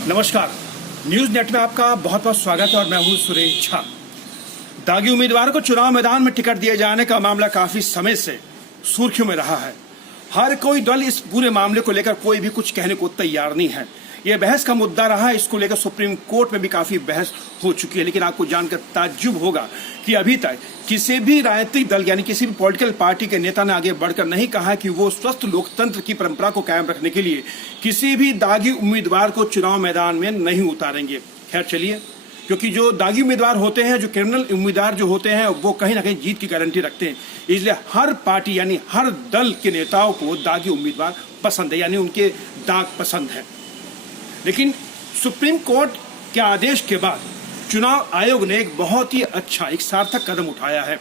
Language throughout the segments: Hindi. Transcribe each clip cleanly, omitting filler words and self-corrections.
नमस्कार, न्यूज नेट में आपका बहुत बहुत स्वागत है और मैं हूं सुरेश झा। दागी उम्मीदवार को चुनाव मैदान में टिकट दिए जाने का मामला काफी समय से सुर्खियों में रहा है। हर कोई दल इस पूरे मामले को लेकर कोई भी कुछ कहने को तैयार नहीं है। यह बहस का मुद्दा रहा है। इसको लेकर सुप्रीम कोर्ट में भी काफी बहस हो चुकी है। लेकिन आपको जानकर ताज्जुब होगा कि अभी तक किसी भी राजनीतिक दल यानी किसी भी पॉलिटिकल पार्टी के नेता ने आगे बढ़कर नहीं कहा कि वो स्वस्थ लोकतंत्र की परंपरा को कायम रखने के लिए किसी भी दागी उम्मीदवार को चुनाव मैदान में नहीं उतारेंगे। खैर चलिए, क्योंकि जो दागी उम्मीदवार होते हैं, जो क्रिमिनल उम्मीदवार जो होते हैं, वो कहीं ना कहीं जीत की गारंटी रखते हैं। इसलिए हर पार्टी यानी हर दल के नेताओं को दागी उम्मीदवार पसंद है, यानी उनके दाग पसंद है। लेकिन सुप्रीम कोर्ट के आदेश के बाद चुनाव आयोग ने एक बहुत ही अच्छा, एक सार्थक कदम उठाया है।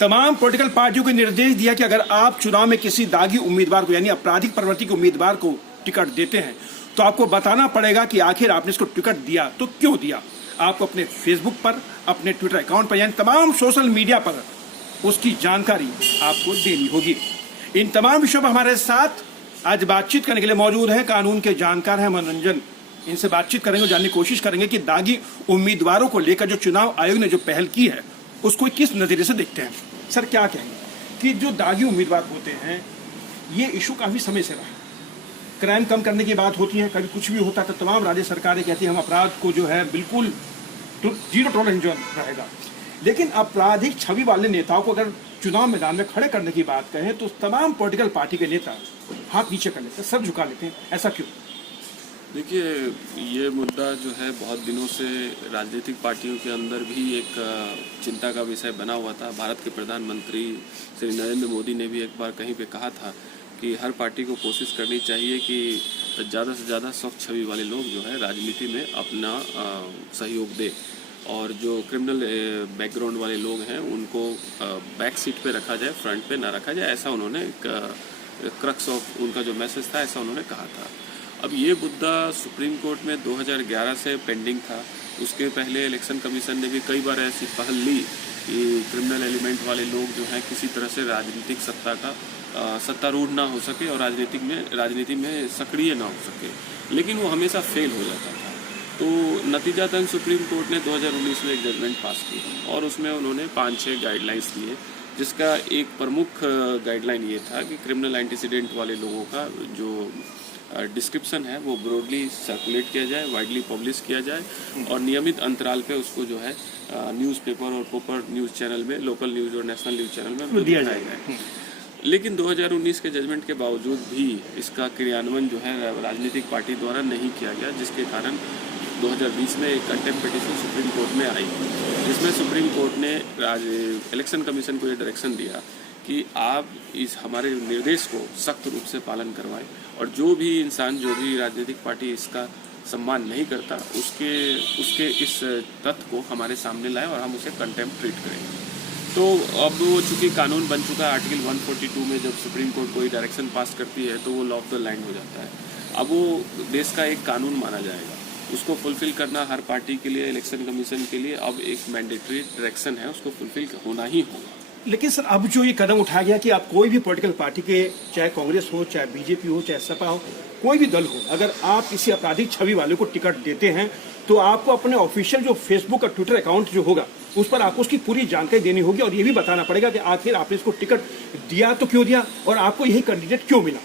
तमाम पॉलिटिकल पार्टियों को निर्देश दिया कि अगर आप चुनाव में किसी दागी उम्मीदवार को यानी आपराधिक प्रवृत्ति के उम्मीदवार को टिकट देते हैं तो आपको बताना पड़ेगा कि आखिर आपने इसको टिकट दिया तो क्यों दिया। आपको अपने फेसबुक पर, अपने ट्विटर अकाउंट पर यानी तमाम सोशल मीडिया पर उसकी जानकारी आपको देनी होगी। इन तमाम विषयों पर हमारे साथ आज बातचीत करने के लिए मौजूद है कानून के जानकार हैं मनोरंजन। इनसे बातचीत करेंगे और जानने की कोशिश करेंगे कि दागी उम्मीदवारों को लेकर जो चुनाव आयोग ने जो पहल की है उसको किस नजरिए से देखते हैं। सर, क्या कहेंगे कि जो दागी उम्मीदवार होते हैं, ये इशू काफी समय से रहा है। क्राइम कम करने की बात होती है, कभी कुछ भी होता है तो तमाम राज्य सरकारें कहती हैं हम अपराध को जो है बिल्कुल जीरो टॉलरेंस जो रहेगा। लेकिन आपराधिक छवि वाले नेताओं को अगर चुनाव मैदान में खड़े करने की बात कहें तो तमाम पॉलिटिकल पार्टी के नेता हाथ नीचे कर लेते हैं, सर झुका लेते हैं। ऐसा क्यों? देखिए, ये मुद्दा जो है बहुत दिनों से राजनीतिक पार्टियों के अंदर भी एक चिंता का विषय बना हुआ था। भारत के प्रधानमंत्री श्री नरेंद्र मोदी ने भी एक बार कहीं पे कहा था कि हर पार्टी को कोशिश करनी चाहिए कि ज़्यादा से ज़्यादा स्वच्छ छवि वाले लोग जो है राजनीति में अपना सहयोग दे, और जो क्रिमिनल बैकग्राउंड वाले लोग हैं उनको बैक सीट पे रखा जाए, फ्रंट पे ना रखा जाए। ऐसा उन्होंने एक क्रक्स ऑफ उनका जो मैसेज था, ऐसा उन्होंने कहा था। अब ये मुद्दा सुप्रीम कोर्ट में 2011 से पेंडिंग था। उसके पहले इलेक्शन कमीशन ने भी कई बार ऐसी पहल ली कि क्रिमिनल एलिमेंट वाले लोग जो हैं किसी तरह से राजनीतिक सत्ता का सत्तारूढ़ ना हो सके और राजनीति में सक्रिय ना हो सके, लेकिन वो हमेशा फेल हो जाता था। तो नतीजतन सुप्रीम कोर्ट ने 2019 में एक जजमेंट पास की और उसमें उन्होंने 5-6 गाइडलाइंस दिए, जिसका एक प्रमुख गाइडलाइन ये था कि क्रिमिनल एंटीसीडेंट वाले लोगों का जो डिस्क्रिप्शन है वो ब्रॉडली सर्कुलेट किया जाए, वाइडली पब्लिश किया जाए और नियमित अंतराल पे उसको जो है न्यूज़पेपर और प्रॉपर न्यूज़ चैनल में, लोकल न्यूज़ और नेशनल न्यूज़ चैनल में दिया जाएगा। लेकिन 2019 के जजमेंट के बावजूद भी इसका क्रियान्वयन जो है राजनीतिक पार्टी द्वारा नहीं किया गया, जिसके कारण 2020 में एक कंटेम्प्ट पिटीशन सुप्रीम कोर्ट में आई, जिसमें सुप्रीम कोर्ट ने इलेक्शन कमीशन को ये डायरेक्शन दिया कि आप इस हमारे निर्देश को सख्त रूप से पालन करवाएं और जो भी इंसान, जो भी राजनीतिक पार्टी इसका सम्मान नहीं करता, उसके इस तथ्य को हमारे सामने लाएं और हम उसे कंटेम्प्ट ट्रीट करेंगे। तो अब वो चूँकि कानून बन चुका है, आर्टिकल 142 में जब सुप्रीम कोर्ट कोई डायरेक्शन पास करती है तो वो लॉ ऑफ द लैंड हो जाता है। अब वो देश का एक कानून माना जाएगा। उसको फुलफिल करना हर पार्टी के लिए, इलेक्शन कमीशन के लिए अब एक मैंडेटरी डायरेक्शन है, उसको फुलफिल होना ही होगा। लेकिन सर, अब जो ये कदम उठाया गया कि आप कोई भी पॉलिटिकल पार्टी के, चाहे कांग्रेस हो, चाहे बीजेपी हो, चाहे सपा हो, कोई भी दल हो, अगर आप किसी आपराधिक छवि वाले को टिकट देते हैं तो आपको अपने ऑफिशियल जो फेसबुक और ट्विटर अकाउंट जो होगा उस पर आपको उसकी पूरी जानकारी देनी होगी और ये भी बताना पड़ेगा कि आखिर आपने इसको टिकट दिया तो क्यों दिया और आपको यही कैंडिडेट क्यों मिला।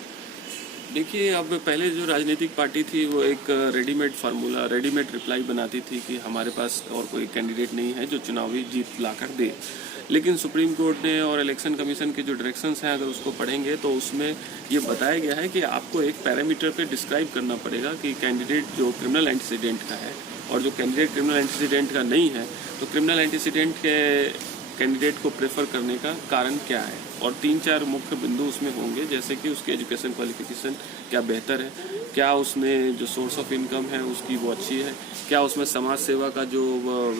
देखिए, अब पहले जो राजनीतिक पार्टी थी वो एक रेडीमेड फार्मूला, रेडीमेड रिप्लाई बनाती थी कि हमारे पास और कोई कैंडिडेट नहीं है जो चुनावी जीत लाकर दे। लेकिन सुप्रीम कोर्ट ने और इलेक्शन कमीशन के जो डायरेक्शंस हैं, अगर उसको पढ़ेंगे तो उसमें ये बताया गया है कि आपको एक पैरामीटर पे डिस्क्राइब करना पड़ेगा कि कैंडिडेट जो क्रिमिनल एंटीसीडेंट का है और जो कैंडिडेट क्रिमिनल एंटीसीडेंट का नहीं है, तो क्रिमिनल एंटीसीडेंट के कैंडिडेट को प्रेफर करने का कारण क्या है। और 3-4 मुख्य बिंदु उसमें होंगे, जैसे कि उसकी एजुकेशन क्वालिफिकेशन क्या बेहतर है, क्या उसमें जो सोर्स ऑफ इनकम है उसकी वो अच्छी है, क्या उसमें समाज सेवा का जो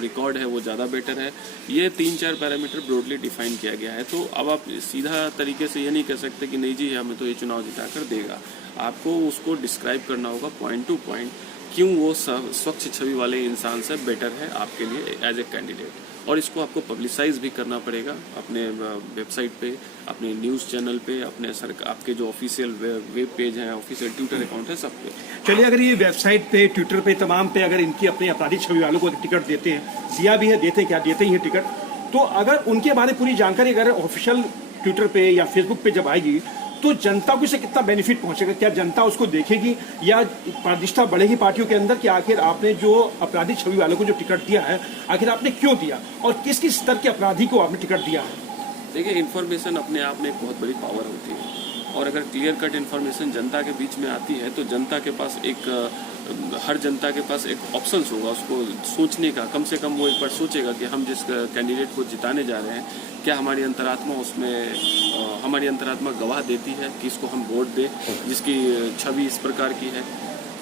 रिकॉर्ड है वो ज़्यादा बेटर है। ये 3-4 पैरामीटर ब्रॉडली डिफाइन किया गया है। तो अब आप सीधा तरीके से ये नहीं कह सकते कि नहीं जी हमें तो ये चुनाव जिता कर देगा। आपको उसको डिस्क्राइब करना होगा पॉइंट टू पॉइंट, क्यों वो स्वच्छ छवि वाले इंसान से बेटर है आपके लिए एज ए कैंडिडेट। और इसको आपको पब्लिसाइज भी करना पड़ेगा अपने वेबसाइट पे, अपने न्यूज़ चैनल पे, अपने आपके जो ऑफिशियल वेब पेज हैं, ऑफिशियल ट्विटर अकाउंट है, सब पे। चलिए, अगर ये वेबसाइट पे, ट्विटर पे, तमाम पे अगर इनकी अपनी आपराधिक छवि वालों को टिकट देते हैं, दिया भी है, देते क्या देते ही है टिकट, तो अगर उनके बारे में पूरी जानकारी अगर ऑफिशियल ट्विटर पे या फेसबुक पे जब आएगी तो जनता को इससे कितना बेनिफिट पहुंचेगा? क्या जनता उसको देखेगी या प्रतिष्ठा बढ़ेगी पार्टियों के अंदर कि आखिर आपने जो आपराधिक छवि वालों को जो टिकट दिया है, आखिर आपने क्यों दिया और किस किस स्तर के अपराधी को आपने टिकट दिया है? देखिए, इन्फॉर्मेशन अपने आप में एक बहुत बड़ी पावर होती है और अगर क्लियर कट इन्फॉर्मेशन जनता के बीच में आती है तो जनता के पास हर जनता के पास एक ऑप्शंस होगा उसको सोचने का। कम से कम वो एक बार सोचेगा कि हम जिस कैंडिडेट को जिताने जा रहे हैं, क्या हमारी अंतरात्मा उसमें हमारी अंतरात्मा गवाह देती है कि इसको हम वोट दें, जिसकी छवि इस प्रकार की है।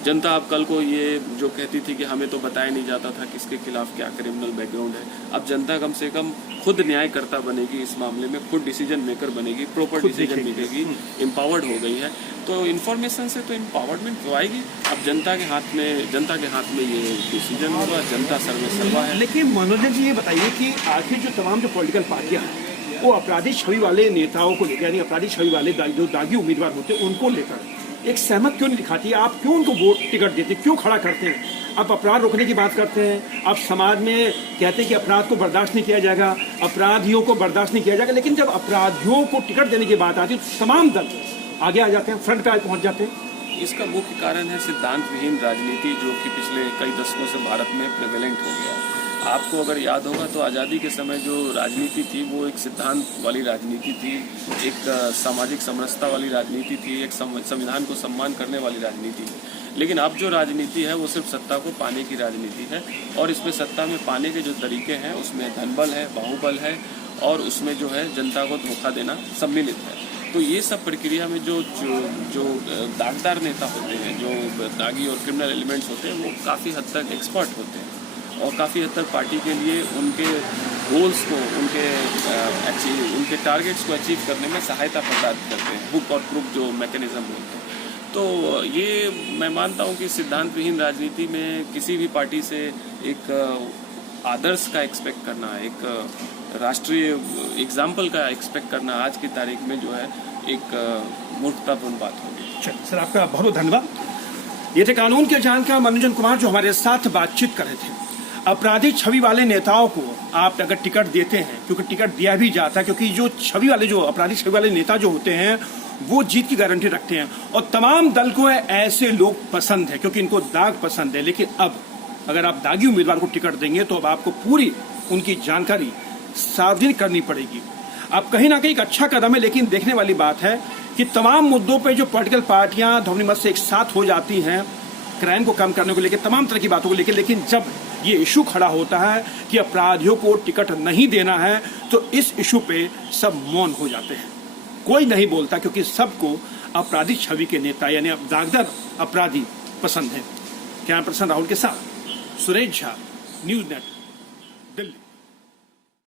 जनता अब कल को ये जो कहती थी कि हमें तो बताया नहीं जाता था किसके खिलाफ क्या क्रिमिनल बैकग्राउंड है, अब जनता कम से कम खुद न्यायकर्ता बनेगी, इस मामले में खुद डिसीजन मेकर बनेगी, प्रॉपर डिसीजन मिलेगी, एम्पावर्ड हो गई है। तो इन्फॉर्मेशन से तो एम्पावरमेंट तो आएगी। अब जनता के हाथ में ये डिसीजन होगा, जनता सर्वे सर्वा है। लेकिन मनोरंजन जी, ये बताइए कि आखिर जो तमाम जो पॉलिटिकल पार्टियां हैं वो आपराधिक छवि वाले नेताओं को लेकर, यानी आपराधिक छवि वाले जो दागी उम्मीदवार होते हैं उनको लेकर एक सहमत क्यों नहीं दिखाती? आप क्यों उनको वोट टिकट देते, क्यों खड़ा करते हैं? आप अपराध रोकने की बात करते हैं, आप समाज में कहते हैं कि अपराध को बर्दाश्त नहीं किया जाएगा, अपराधियों को बर्दाश्त नहीं किया जाएगा, लेकिन जब अपराधियों को टिकट देने की बात आती है तो तमाम दल आगे आ जाते हैं, फ्रंट पे पहुंच जाते हैं। इसका मुख्य कारण है सिद्धांत विहीन राजनीति, जो कि पिछले कई दशकों से भारत में प्रेवेलेंट हो गया है। आपको अगर याद होगा तो आज़ादी के समय जो राजनीति थी वो एक सिद्धांत वाली राजनीति थी, एक सामाजिक समरसता वाली राजनीति थी, एक संविधान को सम्मान करने वाली राजनीति थी। लेकिन अब जो राजनीति है वो सिर्फ सत्ता को पाने की राजनीति है और इसमें सत्ता में पाने के जो तरीके हैं उसमें धनबल है, बाहुबल है और उसमें जो है जनता को धोखा देना सम्मिलित है। तो ये सब प्रक्रिया में जो दागदार नेता होते हैं, जो दागी और क्रिमिनल एलिमेंट्स होते हैं, वो काफ़ी हद तक एक्सपर्ट होते हैं और काफ़ी हद तक पार्टी के लिए उनके गोल्स को, उनके टारगेट्स को अचीव करने में सहायता प्रदान करते हैं, हुक और क्रुक जो मैकेनिज्म होते हैं। तो ये मैं मानता हूँ कि सिद्धांत विहीन राजनीति में किसी भी पार्टी से एक आदर्श का एक्सपेक्ट करना, एक राष्ट्रीय एग्जाम्पल का एक्सपेक्ट करना आज की तारीख में जो है एक मूर्खतापूर्ण बात होगी। सर, आपका बहुत बहुत धन्यवाद। ये थे कानून के जानकार मनोरंजन कुमार जो हमारे साथ बातचीत कर रहे थे। आपराधिक छवि वाले नेताओं को आप अगर टिकट देते हैं, क्योंकि टिकट दिया भी जाता है, क्योंकि जो छवि वाले, जो आपराधिक छवि वाले नेता जो होते हैं वो जीत की गारंटी रखते हैं और तमाम दल को ऐसे लोग पसंद है क्योंकि इनको दाग पसंद है। लेकिन अब अगर आप दागी उम्मीदवार को टिकट देंगे तो अब आपको पूरी उनकी जानकारी सार्वजनिक करनी पड़ेगी। अब कहीं ना कहीं एक अच्छा कदम है, लेकिन देखने वाली बात है कि तमाम मुद्दों पे जो पॉलिटिकल पार्टियां ध्वनिमत से एक साथ हो जाती हैं, क्राइम को कम करने को लेकर, तमाम तरह की बातों को लेकर, लेकिन जब ये इशू खड़ा होता है कि अपराधियों को टिकट नहीं देना है तो इस इशू पे सब मौन हो जाते हैं, कोई नहीं बोलता, क्योंकि सबको आपराधिक छवि के नेता यानी दागदार अपराधी पसंद है। कैमरा पर्सन राहुल के साथ सुरेश झा, न्यूज़ नेट, दिल्ली।